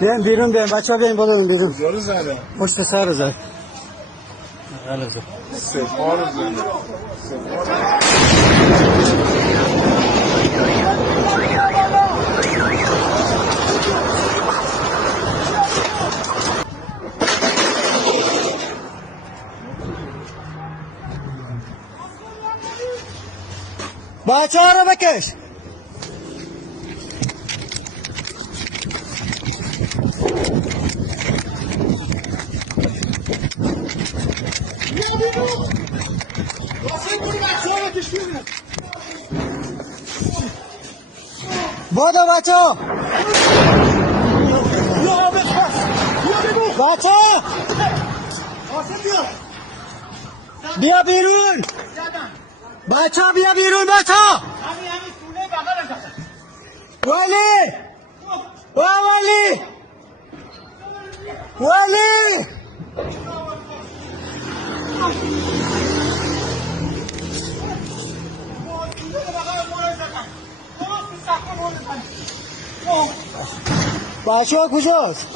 بیاین بیرون بیاین بچه ها بیاین بالا بیرون. کجا رو زدن؟ پشت سر رو زد. بله زد. سپاه رو زدن. بچه ها رو بکش. بادا بچه ها. بچه ها بیا بیرون. بچه ها بیا بیرون. بچه ها ولی ولی ولی بچه ها کجاست؟